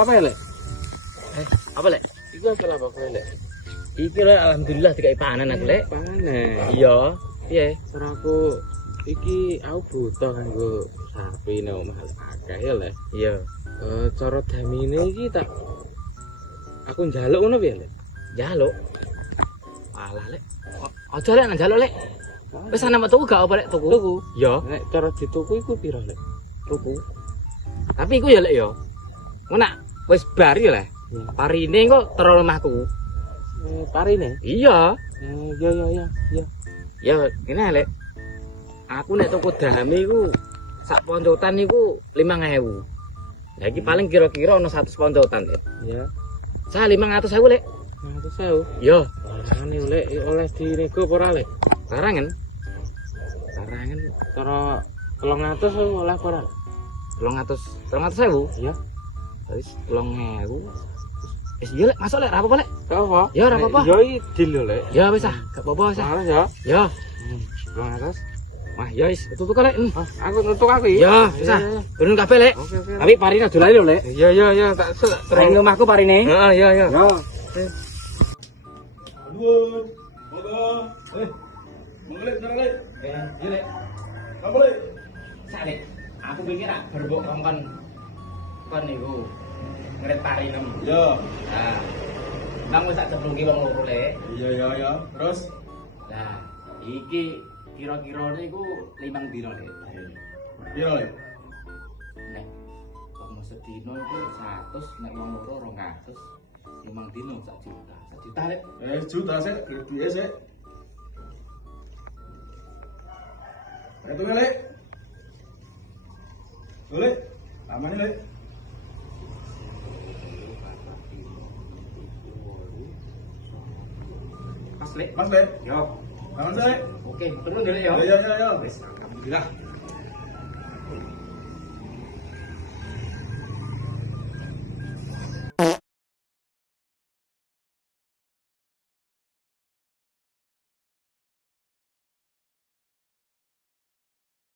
apa ya, Lek? Apa lek? Iku acara apa, Lek? Iki lek alhamdulillah dikai panen aku lek. Panen. Iya. Piye? Cara aku iki aku butuh kanggo sapi nang omah akeh ya, Lek. Iya. Cara damine iki tak aku njaluk ngono piye, Lek? Jaluk. Alah lek. Aja lek nang jaluk lek. Wis ana metu gak apa lek tuku? Tuku. Iya. Nek cara dituku iku piro, Lek? Tuku. Tapi iku ya lek ya. Ngono wis bar ya lek. Parine kok tero lemahku. Parine. Iya. Iya. Ya ngene lek. Aku nek tuku dame iku sak poncotan iku 5.000. Lah iki paling kira-kira ana 100 poncotan lek. Iya. Saya 500.000 lek. 100.000. Yo, Ane Lek oleh dinego apa ora, Lek? karangan. Karangan Cara 300 oleh apa ora? 300.000. Iya. Wis 3.000. Wis iya lek, masuk lek, ra apa-apa lek. Gak apa? Ya ora apa-apa. Iya iki deal lho, Lek. Ya wis ah, gak apa-apa wis ah. Salah ya. Ya. 200. Wah, ya wis, tutuk lek. Aku nutuk aku iki. Ya, wis ah. Turun kabeh lek. Oke. Tapi parine aja lali lho lek. Iya, tak Sering omahku parine. Heeh, iya. Ya. Aduh, bodoh. Mengelik sekarang lek. Iya lek. Kamu lek. Sak lek. Aku pikir ah berbok kongkon kon niku ngret parinem. Ya. Nah. Bang wis tak ceplungke wong loro lek. Iya. Terus? Lah, iki kira-kira niku 5 dina lek. Piro lek? Nek wong sedina iku 100, nek wong loro 200. 5 dina 1 juta. 1 juta lek. Juta sik, duwe sik. Itu lek. Lek. Amane lek. Pas lek. Mas lek. Yo. Tangan sik. Oke, turun dulu ya. Ya. Wis, alhamdulillah.